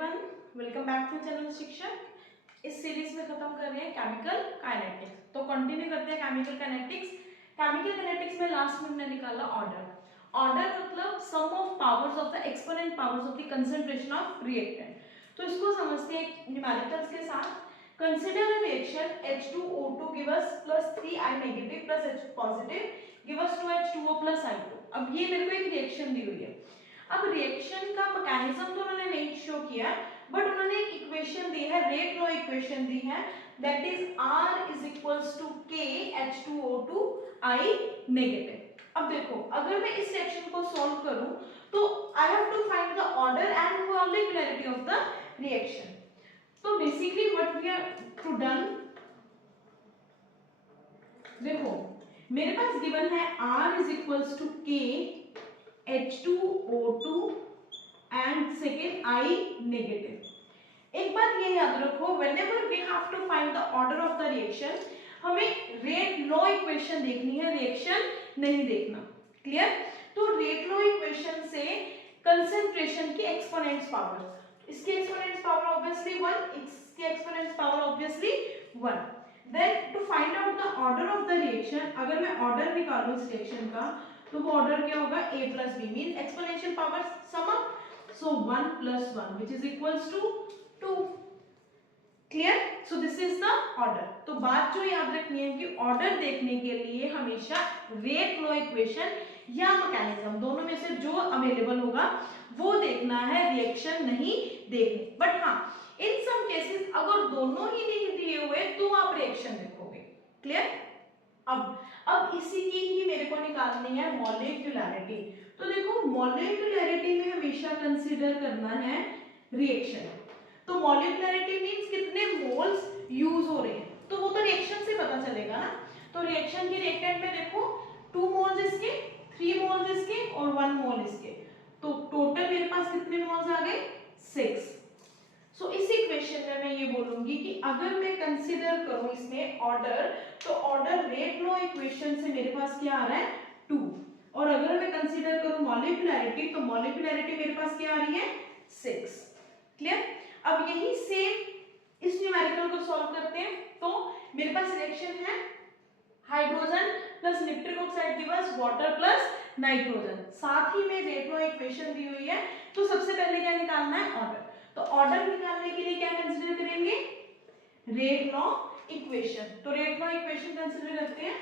Everyone, welcome back to channel Shikshak. इस series में खत्म कर रहे हैं केमिकल काइनेटिक्स। तो कंटिन्यू करते हैं केमिकल काइनेटिक्स। केमिकल काइनेटिक्स में लास्ट में हमने निकाला ऑर्डर। ऑर्डर मतलब sum of powers of the exponent powers of the concentration of reactant. तो इसको समझते हैं न्यूमेरिकल्स के साथ। Consider a reaction H2O2 give us +3I negative plus H positive give us 2H2O plus I2। अब ये मेरे को एक रिएक्शन दी हुई है। अब रिएक्शन का मैकेनिज्म तो उन्होंने नहीं शो किया, बट उन्होंने एक इक्वेशन दी है, रेट लॉ इक्वेशन दी है, that is R is equals to K H2O2 I negative. अब देखो, अगर मैं इस रिएक्शन को सॉल्व करूं तो I have to find the order and molecularity of the reaction. तो basically what we are to done, देखो मेरे पास गिवन है R is equals to K H2O2 and second I negative। एक बात ये याद रखो, whenever we have to find the order of the reaction, हमें रेट लॉ इक्वेशन देखनी है, रिएक्शन नहीं देखना। क्लियर? तो रेट लॉ इक्वेशन से कंसंट्रेशन की एक्सपोनेंट्स पावर, इसकी एक्सपोनेंट्स पावर ऑब्वियसली 1, इसकी exponents power obviously 1। Then to find out the order of the reaction, अगर मैं ऑर्डर निकालूं इस रिएक्शन का, तो वो ऑर्डर क्या होगा, a plus b means exponential power sum up, so 1 plus 1 which is equals to 2। Clear? So this is the order. तो बात जो याद रखनी है कि ऑर्डर देखने के लिए हमेशा रेट लॉ इक्वेशन या मैकेनिज्म दोनों में से जो अवेलेबल होगा वो देखना है, रिएक्शन नहीं देखनी। बट हाँ, इन सम केसेस अगर दोनों ही नहीं दिए हुए तो आप रिएक्शन देखोगे। क्लियर? अब इसी की ही मेरे को निकालनी है मॉलिक्युलरिटी। तो देखो, मॉलिक्युलरिटी में हमेशा कंसीडर करना है रिएक्शन। तो मॉलिक्युलरिटी मींस कितने मोल्स यूज हो रहे हैं, तो वो तो रिएक्शन से पता चलेगा ना। तो रिएक्शन के रिएक्टेंट में देखो 2 मोल्स इसके, 3 मोल्स इसके और 1 मोल इसके, तो टोटल मेरे पास कितने मोल्स आ गए, 6। सो इस इक्वेशन में मैं ये बोलूंगी कि अगर मैं कंसीडर करूं इसमें ऑर्डर, तो ऑर्डर रेट लॉ इक्वेशन से मेरे पास क्या आ रहा है, 2। और अगर मैं कंसीडर करूं मॉलिक्युलरिटी, तो मॉलिक्युलरिटी मेरे पास क्या आ रही है, 6। क्लियर? अब यही सेम इस न्यूमेरिकल को सॉल्व करते हैं। तो मेरे पास रिएक्शन है hydrogen plus nitric oxide give us water plus nitrogen, साथ ही में रेट लॉ इक्वेशन दी हुई है। तो सबसे पहले क्या निकालना है, ऑर्डर। तो ऑर्डर निकालने के लिए क्या कंसीडर करेंगे, रेट लॉ इक्वेशन। तो रेट लॉ इक्वेशन कंसीडर करते हैं,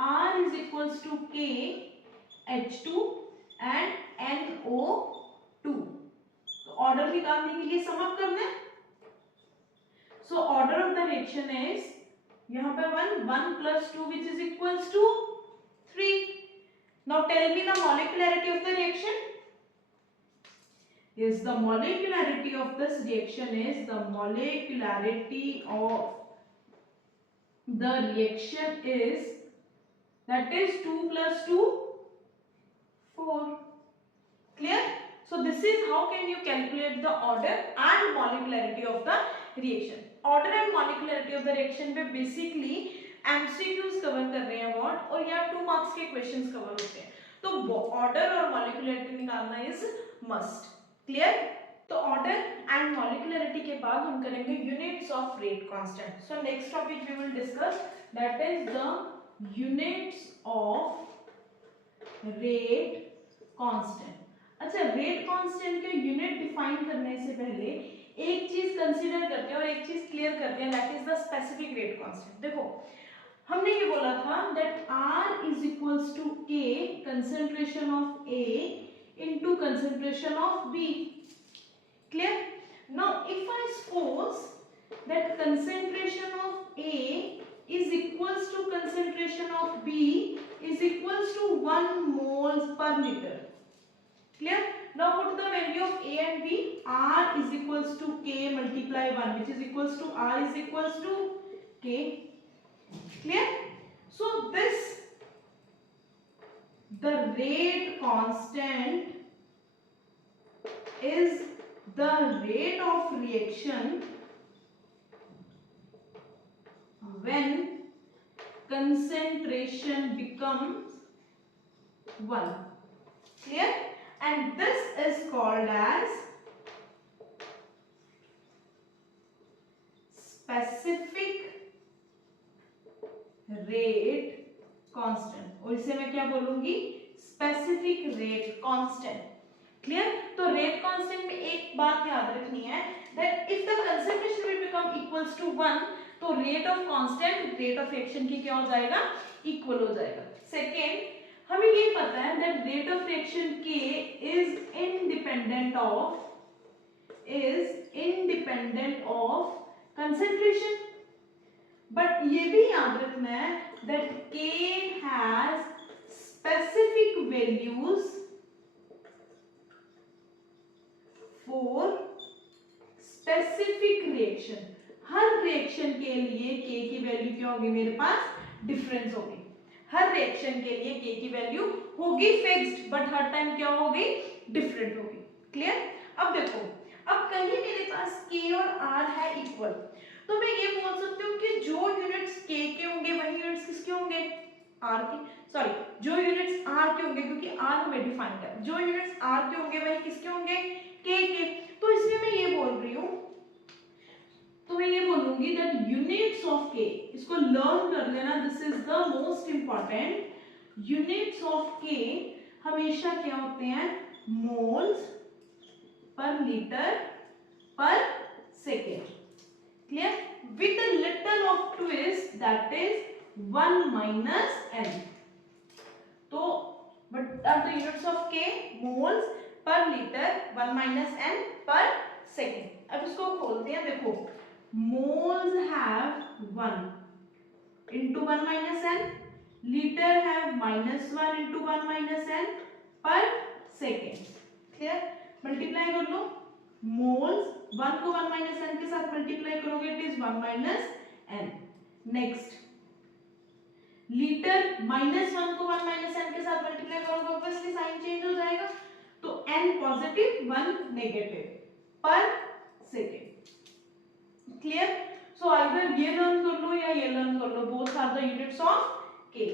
R is equals to K H2 and NO2। तो ऑर्डर निकालने के लिए सम अप करना है। So order of the reaction is यहां पर 1 plus 2 which is equals to 3। now tell me the molecularity of the reaction। Yes, the molecularity of this reaction is, the molecularity of the reaction is, that is 2 plus 2 4। Clear? So this is how can you calculate the order and molecularity of the reaction। order and molecularity of the reaction पे basically MCQs cover कर रहे हैं what, और या 2 marks के questions cover होते हैं। तो ऑर्डर और मॉलिक्युलरिटी निकालना इज मस्ट। क्लियर? तो ऑर्डर एंड मॉलिक्युलरिटी के बाद हम करेंगे units of rate constant. So next topic we will discuss, that is the units of rate constant. अच्छा, रेट कांस्टेंट के यूनिट डिफाइन करने से पहले एक चीज कंसीडर करते हैं और एक चीज क्लियर करते हैं, that is the specific rate constant. देखो, हमने ये बोला था that R is equals to K concentration of A into concentration of B। Clear? Now if I suppose that concentration of A is equals to concentration of B is equals to 1 moles per liter। Clear? Now put the value of A and B। R is equals to K multiply 1 which is equals to R is equals to K। Clear? So this, the rate constant is the rate of reaction when concentration becomes 1। Clear? And this is called as specific rate constant, और इसे मैं क्या बोलूंगी, specific rate constant. Clear? तो rate constant में एक बात याद रखनी है, that if the concentration will become equals to 1, तो rate of constant rate of reaction की क्या हो जाएगा, इक्वल हो जाएगा। सेकेंड, हमें ये पता है दैट रेट ऑफ रिएक्शन के is independent of concentration, but ये भी याद रखना है that K has specific values for specific reaction. Her reaction के लिए K की वैल्यू क्या होगी, मेरे पास डिफरेंस होगी। हर रिएक्शन के लिए K की वैल्यू होगी फिक्स्ड, बट हर टाइम क्या होगी, डिफरेंट होगी। क्लियर? अब देखो, अब कहीं मेरे पास K और R है इक्वल, तो मैं ये बोल सकती हूँ कि जो यूनिट्स K के होंगे वही यूनिट्स किसके होंगे, R के, सॉरी जो यूनिट्स R के होंगे, क्योंकि R हमें डिफाइंड है, जो यूनिट्स R के होंगे वही किसके होंगे, K के। तो इसमें मैं ये बोल रही हूँ, तो मैं ये बोलूंगी दैट यूनिट्स ऑफ K, इसको लर्न कर लेना, this is the most important, units of K हमेशा क्या होते हैं, मोल्स पर लीटर पर second. Clear? With a little of twist, that is 1 minus n. तो what are the units of K? Moles per liter, 1 minus n per second. अब इसको खोलते हैं, देखो moles have 1 into 1 minus n, liter have minus 1 into 1 minus n per second. Clear? Multiply कर लो, moles 1 को 1 minus n के साथ multiply करोगे, it is 1 minus n। Next, litre minus 1 को 1 माइनस n के साथ मल्टीप्लाई करोगे, ऑब्वियसली साइन चेंज हो जाएगा, तो n positive 1 negative per second. Clear? So either ये लर्न कर लो या ये लर्न कर लो, both are the units of K।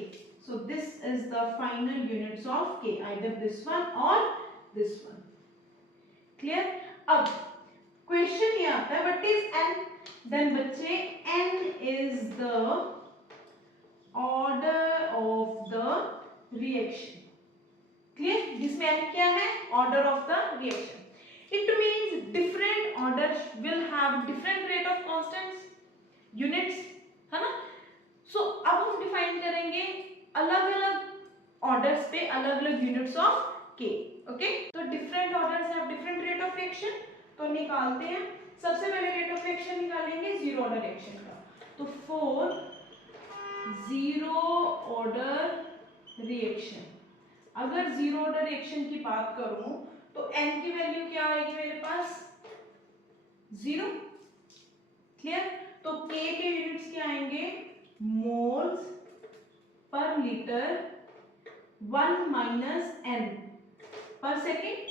So this is the final units of K, either this one or this one. Clear? अब question ये आता है, व्हाट इज n? देन बच्चे n is the order of the reaction. Clear? जिसमें n क्या है, order of the reaction. It means different order will have different rate of constants, units, है ना। सो अब हम डिफाइन करेंगे अलग अलग ऑर्डर्स पे अलग अलग यूनिट्स ऑफ K। ओके, तो different orders have different rate of reaction, तो निकालते हैं। सबसे पहले रेट ऑफ रिएक्शन निकालेंगे जीरो ऑर्डर रिएक्शन का, तो फॉर जीरो ऑर्डर रिएक्शन, अगर जीरो ऑर्डर रिएक्शन की बात करूं तो n की वैल्यू क्या आएगी मेरे पास, 0। क्लियर? तो K के यूनिट्स क्या आएंगे, moles per litre 1 minus n per second,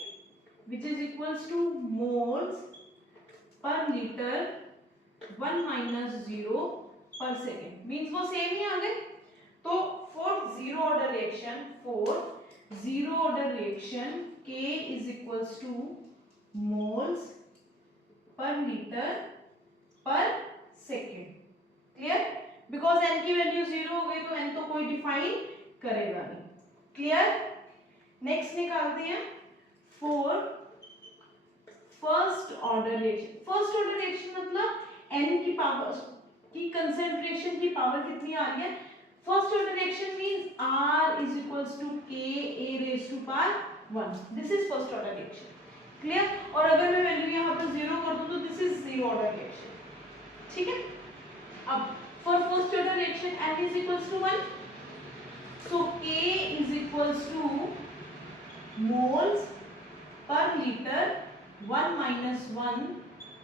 which is equals to moles per liter 1 minus 0 per second, means वो सेम ही आ गए। तो for zero order reaction K is equals to moles per liter per second। Clear? Because n की value 0 हो गई, तो n तो कोई define करेगा नहीं। क्लियर? नेक्स्ट निकालते हैं for first order reaction. First order reaction मतलब n की पावर की कंसंट्रेशन की पावर कितनी आ रही है। First order reaction means R is equals to K A raised to power 1, this is first order reaction. Clear? और अगर मैं वैल्यू यहाँ पर 0 कर दूं तो this is zero order reaction. ठीक है? अब for first order reaction n is equals to 1, so K is equals to moles per liter 1 minus 1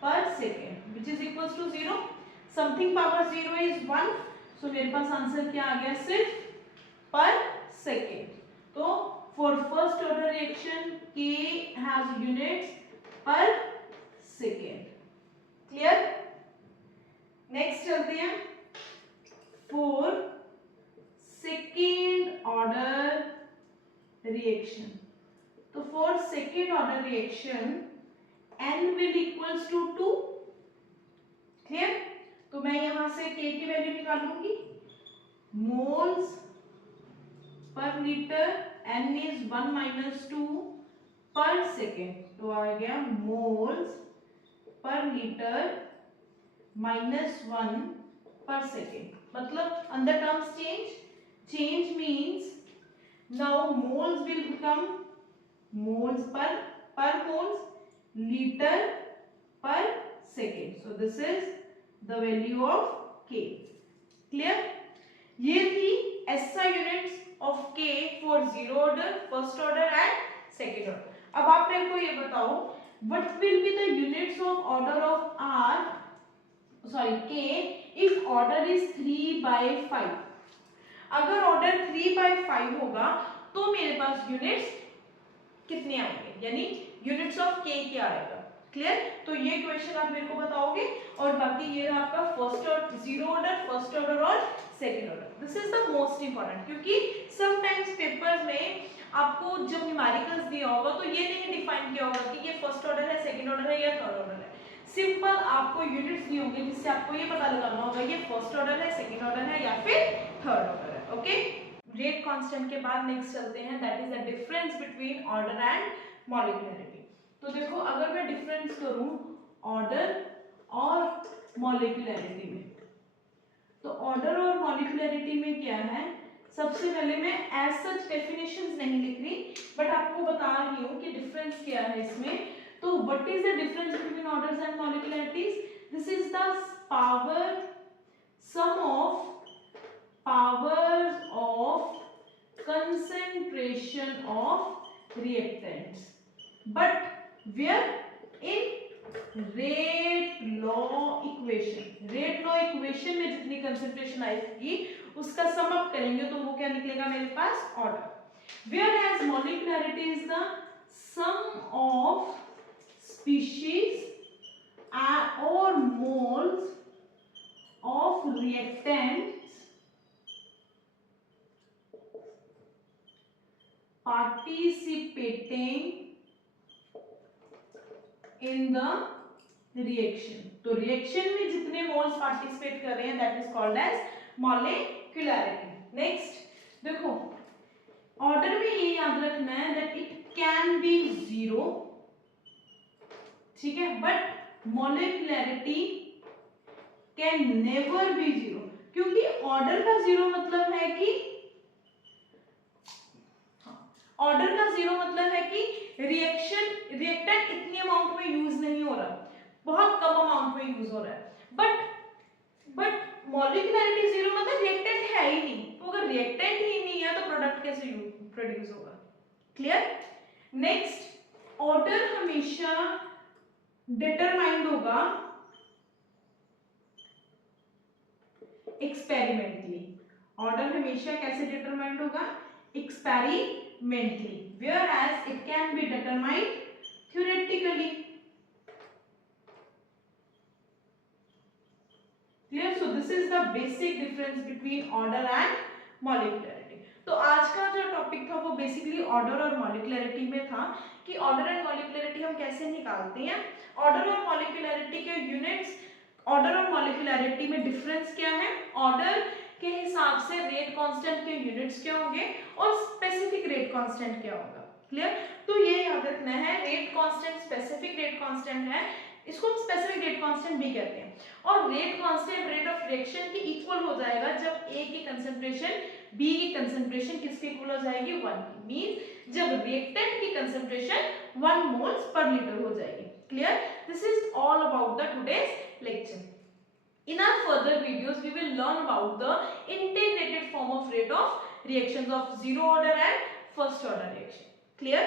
per second, which is equals to 0। Something power 0 is 1, so मेरे पास answer क्या आ गया, सिर्फ per second. तो for first order reaction K has units per second. Clear? Next चलते हैं for second order reaction. तो for second order reaction n will equals to 2। Clear? तो K की वैल्यू निकालूंगी, moles per litre, N is 1 - 2 पर second, तो आ गया moles per litre -1 per second. मतलब अंदर terms change means now moles will become moles per moles liter per second. So this is the value of K. Clear? ये थी SI units of K for zero order, first order and second order. अब आप मेरे को ये बताओ, what will be the units of order of R, sorry K, if order is 3/5? अगर order 3/5 होगा तो मेरे पास यूनिट्स कितने आएंगे, यानी यूनिट्स ऑफ K क्या आएगा। क्लियर? तो ये क्वेश्चन आप मेरे को बताओगे, और बाकी ये आपका फर्स्ट और जीरो ऑर्डर, फर्स्ट ऑर्डर और second order. This is the most important, क्योंकि समटाइम्स पेपर्स में आपको जब न्यूमेरिकल्स दिया होगा तो ये नहीं डिफाइन किया होगा कि ये फर्स्ट ऑर्डर है, सेकंड ऑर्डर है या थर्ड ऑर्डर है। सिंपल आपको यूनिट्स दिए होंगे जिससे आपको ये पता लगाना होगा ये फर्स्ट ऑर्डर है, सेकंड ऑर्डर है या फिर थर्ड ऑर्डर है। ओके, रेट कांस्टेंट के बाद नेक्स्ट चलते हैं, that is the difference between order and molecularity. तो देखो, अगर मैं डिफरेंस करूं ऑर्डर और मॉलिक्यूलरिटी में, तो ऑर्डर और मॉलिक्यूलरिटी में क्या है, सबसे पहले मैं एज सच डेफिनेशंस नहीं लिख रही, बट आपको बता रही हूँ कि डिफरेंस क्या है इसमें। तो what is the difference between orders and molecularities? This is the power sum of powers of concentration of reactants, but where in rate law equation. rate law equation में जितनी concentration आएगी उसका sum up करेंगे तो वो क्या निकलेगा मेरे पास, order. Whereas molecularity is the sum of species or moles of reactants participating in the reaction. तो रिएक्शन में जितने मोल्स पार्टिसिपेट कर रहे हैं that is called as molecularity. Next देखो, ऑर्डर में ये याद रखना है that it can be zero, ठीक है, but molecularity can never be zero, क्योंकि ऑर्डर का जीरो मतलब है कि रिएक्टेंट इतनी अमाउंट में यूज नहीं हो रहा, बहुत कम अमाउंट में यूज हो रहा है, बट मॉलिक्यूलरिटी जीरो मतलब रिएक्टेंट है ही नहीं, तो अगर रिएक्टेंट ही नहीं है तो प्रोडक्ट कैसे प्रोड्यूस होगा। क्लियर? नेक्स्ट, ऑर्डर हमेशा डिटरमाइंड होगा एक्सपेरिमेंटली। ऑर्डर हमेशा कैसे डिटरमाइंड होगा, experimentally, whereas it can be determined theoretically. Clear? So this is the basic difference between order and molecularity. तो आज का जो टॉपिक था वो बेसिकली ऑर्डर और मॉलिक्यूलरिटी में था कि ऑर्डर एंड मॉलिक्यूलरिटी हम कैसे निकालते हैं, ऑर्डर और मॉलिक्यूलरिटी के यूनिट्स, ऑर्डर और मॉलिक्यूलरिटी में डिफरेंस क्या है, ऑर्डर के हिसाब से रेट कांस्टेंट के यूनिट्स क्या होंगे और स्पेसिफिक रेट कांस्टेंट क्या होगा। क्लियर? तो ये याद रखना है, rate constant specific rate constant है, इसको हम स्पेसिफिक रेट कांस्टेंट भी कहते हैं, और rate constant rate of reaction के इक्वल हो जाएगा जब ए की कंसंट्रेशन बी की कंसंट्रेशन किसके इक्वल हो जाएगी, 1 की, मींस जब रिएक्टेंट की कंसंट्रेशन 1 मोल्स पर लीटर हो जाएगी। Clear? This is all about the today's lecture. In our further videos, we will learn about the integrated form of rate of reactions of zero order and first order reaction. Clear?